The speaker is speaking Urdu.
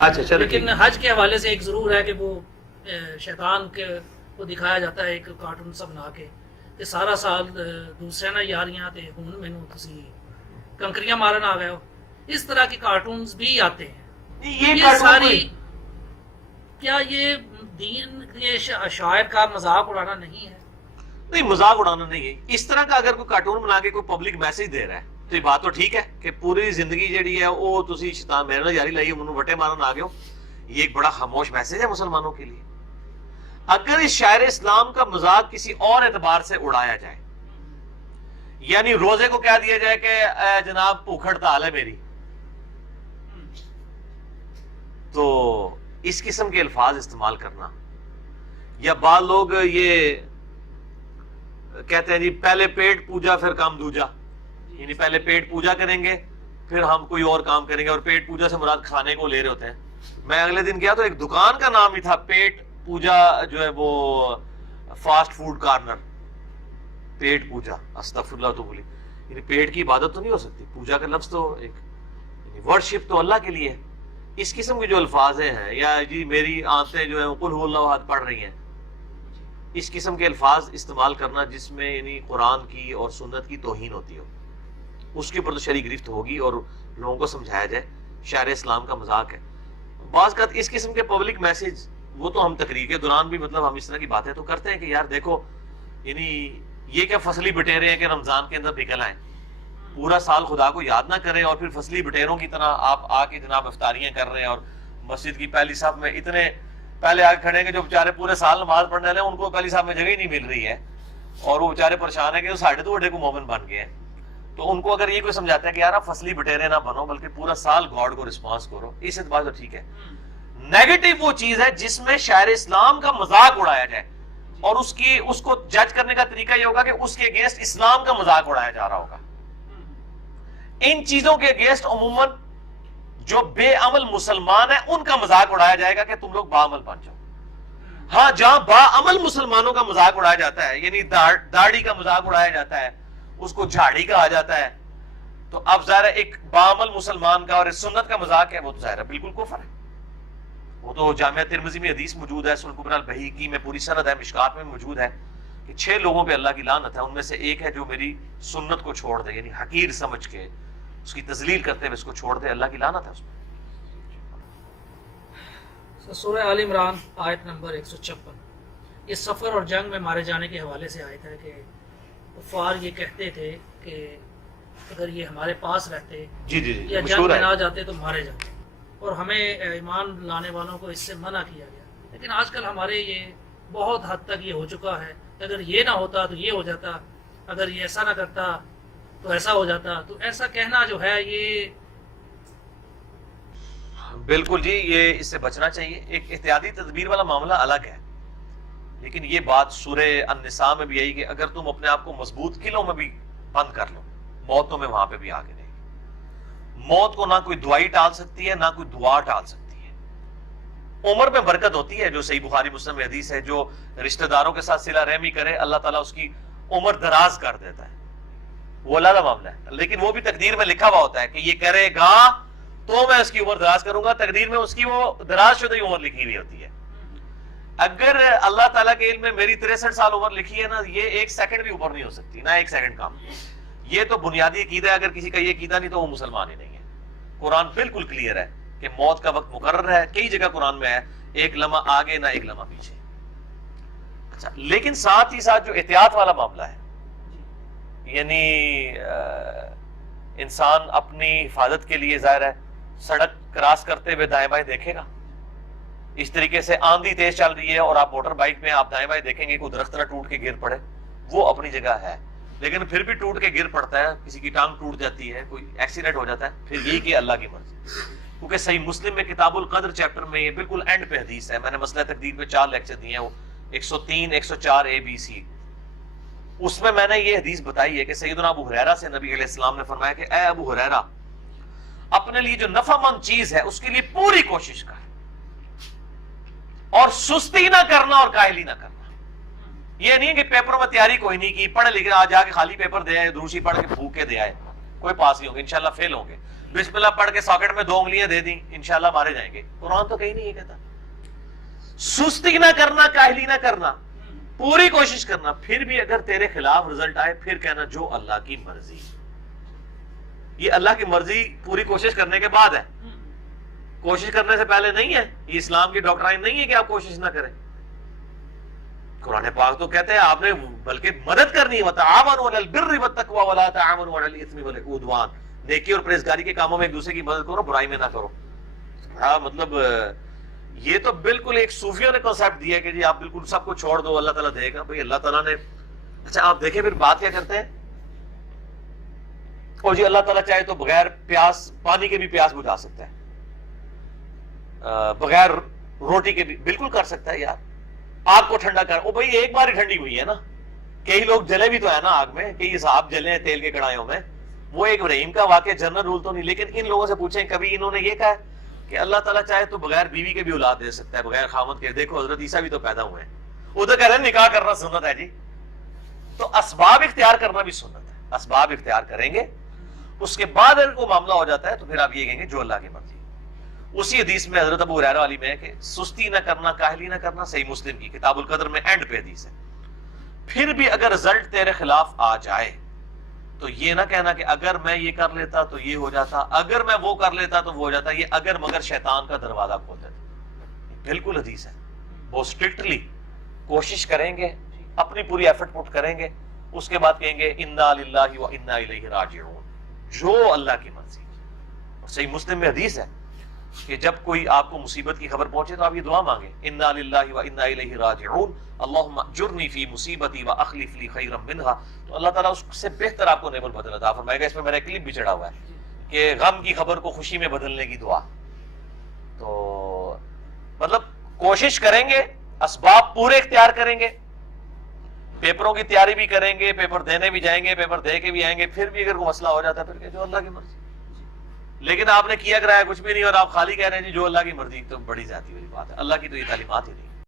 اچھا چلو، لیکن حج کے حوالے سے ایک ضرور ہے کہ وہ شیطان کے کو دکھایا جاتا ہے ایک کارٹون سا بنا کے کہ سارا سال دوسرے نہ یاریاں تے ہن مینوں تسی کنکریاں مارن آ گئے ہو. اس طرح کے کارٹونز بھی آتے ہیں. یہ ساری کیا یہ دین یہ شاعر کا مذاق اڑانا نہیں ہے؟ نہیں، مذاق اڑانا نہیں ہے. اس طرح کا اگر کوئی کارٹون بنا کے کوئی پبلک میسج دے رہا ہے تو یہ بات تو ٹھیک ہے کہ پوری زندگی جیڑی ہے وہ تسی شیطان میرے نال یاری لائی منوں وٹے مارن آ گئے ہو. یہ ایک بڑا خاموش میسج ہے مسلمانوں کے لیے. اگر اس شاعر اسلام کا مذاق کسی اور اعتبار سے اڑایا جائے، یعنی روزے کو کہہ دیا جائے کہ جناب بھوک ہڑتال ہے میری، تو اس قسم کے الفاظ استعمال کرنا، یا بعض لوگ یہ کہتے ہیں جی پہلے پیٹ پوجا پھر کام دوجا، یعنی پہلے پیٹ پوجا کریں گے پھر ہم کوئی اور کام کریں گے، اور پیٹ پوجا سے مراد کھانے کو لے رہے ہوتے ہیں. میں اگلے دن گیا تو ایک دکان کا نام ہی تھا پیٹ پوجا، جو ہے وہ فاسٹ فوڈ کارنر. پیٹ پوجا، استغفر اللہ تو بولی، یعنی پیٹ کی عبادت تو نہیں ہو سکتی. پوجا کا لفظ تو ایک ورشپ تو اللہ کے لیے ہے. اس قسم کے جو الفاظ ہیں، یا جی میری آنتیں جو ہیں قل هو اللہ احد پڑھ رہی ہیں، اس قسم کے الفاظ استعمال کرنا جس میں یعنی قرآن کی اور سنت کی توہین ہوتی ہو، اس کے اوپر تو شرعی گرفت ہوگی اور لوگوں کو سمجھایا جائے شاعر اسلام کا مذاق ہے. بعض کا اس قسم کے پبلک میسج، وہ تو ہم تقریر کے دوران بھی مطلب ہم اس طرح کی باتیں تو کرتے ہیں کہ یار دیکھو، یعنی یہ کیا فصلی بٹیرے ہیں کہ رمضان کے اندر نکل آئیں، پورا سال خدا کو یاد نہ کریں اور پھر فصلی بٹیروں کی طرح آپ آ کے جناب افطاریاں کر رہے ہیں، اور مسجد کی پہلی صف میں اتنے پہلے آ کے کھڑے ہیں کہ جو بیچارے پورے سال نماز پڑھنے والے ہیں ان کو پہلی صف میں جگہ ہی نہیں مل رہی ہے، اور وہ بیچارے پریشان ہیں کہ وہ ساڑھے تو بڑے کو مومن بن گئے ہیں. تو ان کو اگر یہ کوئی سمجھاتا ہے کہ یار آپ فصلی بٹیرے نہ بنو بلکہ پورا سال گاڈ کو رسپانس کرو، اس اعتبار تو ٹھیک ہے. نیگیٹو وہ چیز ہے جس میں شاعر اسلام کا مذاق اڑایا جائے، اور اس کو جج کرنے کا طریقہ یہ ہوگا کہ اس کے اگینسٹ اسلام کا مذاق اڑایا جا رہا ہوگا. ان چیزوں کے اگینسٹ عموماً جو بے عمل مسلمان ہیں ان کا مذاق اڑایا جائے گا کہ تم لوگ با عمل بن جاؤ. ہاں، جہاں با عمل مسلمانوں کا مذاق اڑایا جاتا ہے، یعنی داڑھی کا مذاق اڑایا جاتا ہے، اس کو جھاڑی کہا جاتا ہے، تو اب ظاہر ہے ایک با عمل مسلمان کا اور سنت کا مذاق ہے، وہ تو ظاہر ہے بالکل کفر ہے. وہ تو جامعہ ترمذی میں حدیث موجود ہے، سنن کبری البیہقی میں پوری سند ہے، مشکات میں موجود ہے کہ 6 لوگوں پہ اللہ کی لعنت ہے. ان میں سے ایک ہے جو میری سنت کو چھوڑ دے، یعنی حقیر سمجھ کے اس کی تذلیل کرتے ہوئے اس کو چھوڑ دے، اللہ کی لعنت ہے اس میں. سورہ آل عمران آیت نمبر 156، یہ سفر اور جنگ میں مارے جانے کے حوالے سے آیت ہے کہ کفار یہ کہتے تھے کہ اگر یہ ہمارے پاس رہتے جی یا جنگ میں نہ جاتے تو مارے جاتے، اور ہمیں ایمان لانے والوں کو اس سے منع کیا گیا. لیکن آج کل ہمارے یہ بہت حد تک یہ ہو چکا ہے کہ اگر یہ نہ ہوتا تو یہ ہو جاتا، اگر یہ ایسا نہ کرتا تو ایسا ہو جاتا. تو ایسا کہنا جو ہے یہ بالکل جی، یہ اس سے بچنا چاہیے. ایک احتیاطی تدبیر والا معاملہ الگ ہے، لیکن یہ بات سورہ النساء میں بھی آئی کہ اگر تم اپنے آپ کو مضبوط قلعوں میں بھی بند کر لو، موت تمہیں وہاں پہ بھی آگے نہیں. موت کو نہ کوئی دعائی ٹال سکتی ہے نہ کوئی دعا ٹال سکتی ہے. عمر میں برکت ہوتی ہے، جو صحیح بخاری مسلم میں حدیث ہے، جو رشتہ داروں کے ساتھ صلہ رحمی کرے اللہ تعالیٰ اس کی عمر دراز کر دیتا ہے، وہ اللہ کا معاملہ ہے. لیکن وہ بھی تقدیر میں لکھا ہوا ہوتا ہے کہ یہ کرے گا تو میں اس کی عمر دراز کروں گا. تقدیر میں اس کی وہ دراز شدہ عمر لکھی ہوئی ہوتی ہے. اگر اللہ تعالیٰ کے علم میں میری 63 سال عمر لکھی ہے نا، یہ 1 سیکنڈ بھی اوپر نہیں ہو سکتی، نہ 1 سیکنڈ کام. یہ تو بنیادی عقیدہ ہے. اگر کسی کا یہ عقیدہ نہیں تو وہ مسلمان ہی نہیں ہے. قرآن بالکل کلیئر ہے کہ موت کا وقت مقرر ہے. کئی جگہ قرآن میں ہے 1 لمحہ آگے نہ 1 لمحہ پیچھے. اچھا، لیکن ساتھ ہی ساتھ جو احتیاط والا معاملہ ہے، یعنی انسان اپنی حفاظت کے لیے ظاہر ہے سڑک کراس کرتے ہوئے دائیں بائیں دیکھے گا. اس طریقے سے آندھی تیز چل رہی ہے اور آپ موٹر بائک میں آپ دائیں بائیں دیکھیں گے کوئی درخت نہ ٹوٹ کے گر پڑے، وہ اپنی جگہ ہے. لیکن پھر بھی ٹوٹ کے گر پڑتا ہے، کسی کی ٹانگ ٹوٹ جاتی ہے، کوئی ایکسیڈنٹ ہو جاتا ہے، پھر یہ کہ اللہ کی مرضی. کیونکہ صحیح مسلم میں کتاب القدر چیپٹر میں یہ بالکل اینڈ پہ حدیث ہے. میں نے مسئلہ تقدیر پہ 4 لیکچر دیے ہیں، وہ 103 104 ABC. اس میں نے یہ حدیث بتائی ہے کہ سیدنا ابو ہریرہ سے نبی علیہ السلام نے فرمایا کہ اے ابو ہریرہ، اپنے لیے جو نفع مند چیز ہے اس کے لیے پوری کوشش کر، اور سستی نہ کرنا اور کاہلی نہ کرنا. یہ نہیں کہ پیپروں میں تیاری کوئی نہیں کی، پڑھ لکھ آج جا کے خالی پیپر دے آئے، دروشی پڑھ کے پھونک کے دے آئے، کوئی پاس نہیں ہوں گے، انشاءاللہ فیل ہوں گے. بسم اللہ پڑھ کے ساکٹ میں 2 انگلیاں دے دیں انشاءاللہ مارے جائیں گے. قرآن تو کہیں نہیں یہ کہتا. سستی نہ کرنا، کاہلی نہ کرنا، پوری کوشش کرنا. پھر بھی اگر تیرے خلاف رزلٹ آئے پھر کہنا جو اللہ کی مرضی. یہ اللہ کی مرضی پوری کوشش کرنے کے بعد ہے، کوشش کرنے سے پہلے نہیں ہے. یہ اسلام کی ڈاکٹرائن نہیں ہے کہ آپ کوشش نہ کریں. قرآن پاک تو کہتے ہیں آپ نے بلکہ مدد کرنی ہے. وَتَعَاوَنُوا عَلَى الْبِرِّ وَالتَّقْوَىٰ وَلَا تَعَاوَنُوا عَلَى الْإِثْمِ وَالْعُدْوَانِ. نیکی اور پرہیزگاری کے کاموں میں ایک دوسرے کی مدد کرو، برائی میں نہ کرو. مطلب یہ تو بالکل ایک صوفیوں نے کنسیپٹ دیا کہ جی آپ بالکل سب کو چھوڑ دو، اللہ تعالیٰ دے گا. بھائی اللہ تعالیٰ نے، اچھا آپ دیکھیں پھر بات کیا کرتے ہیں. اور جی اللہ تعالیٰ چاہے تو بغیر پیاس پانی کے بھی پیاس بجھا سکتا ہے، بغیر روٹی کے بھی بالکل کر سکتا ہے. یار آگ کو ٹھنڈا کر، او بھائی ایک بار ہی ٹھنڈی ہوئی ہے نا. کئی لوگ جلے بھی تو ہے نا آگ میں، کئی صاحب جلے ہیں تیل کے کڑھائیوں میں. وہ ایک رحیم کا واقعہ، جنرل رول تو نہیں. لیکن ان لوگوں سے پوچھیں کبھی انہوں نے یہ کہا کہ اللہ تعالیٰ چاہے تو بغیر بیوی کے بھی اولاد دے سکتا ہے، بغیر خاوند کے. دیکھو حضرت عیسیٰ بھی تو پیدا ہوئے ہیں. ادھر کہہ رہے ہیں نکاح کرنا سنت ہے جی. تو اسباب اختیار کرنا بھی سنت ہے. اسباب اختیار کریں گے، اس کے بعد اگر کوئی معاملہ ہو جاتا ہے تو پھر آپ یہ کہیں گے جو اللہ کی مرضی. اسی حدیث میں حضرت ابو ہریرہ والی میں ہے کہ سستی نہ کرنا، کاہلی نہ کرنا. صحیح مسلم کی کتاب القدر میں اینڈ پہ حدیث ہے. پھر بھی اگر رزلٹ تیرے خلاف آ جائے تو یہ نہ کہنا کہ اگر میں یہ کر لیتا تو یہ ہو جاتا، اگر میں وہ کر لیتا تو وہ ہو جاتا. یہ اگر مگر شیطان کا دروازہ کھول دیتا. بالکل حدیث ہے. بہت اسٹرکٹلی کوشش کریں گے، اپنی پوری ایفرٹ پٹ کریں گے، اس کے بعد کہیں گے انا للہ و انا الیہ راجعون، جو اللہ کی مرضی. اور صحیح مسلم میں حدیث ہے کہ جب کوئی آپ کو مصیبت کی خبر پہنچے تو آپ یہ دعا مانگیں انا للہ و انا الیہ راجعون اللہم اجرنی فی مصیبتی و اخلف لی خیرا منہا. تو اللہ تعالیٰ اس سے بہتر آپ کو نعمت بدل عطا فرمائے گا. اس میں میرا کلپ بھی چڑھا ہوا ہے کہ غم کی خبر کو خوشی میں بدلنے کی دعا. تو مطلب کوشش کریں گے، اسباب پورے اختیار کریں گے، پیپروں کی تیاری بھی کریں گے، پیپر دینے بھی جائیں گے، پیپر دے کے بھی آئیں گے. پھر بھی اگر کوئی مسئلہ ہو جاتا ہے پھر کہ جو اللہ کی مرضی. لیکن آپ نے کیا کرایا کچھ بھی نہیں اور آپ خالی کہہ رہے ہیں جی جو اللہ کی مرضی، تو بڑی ذاتی والی بات ہے. اللہ کی تو یہ تعلیمات ہی نہیں.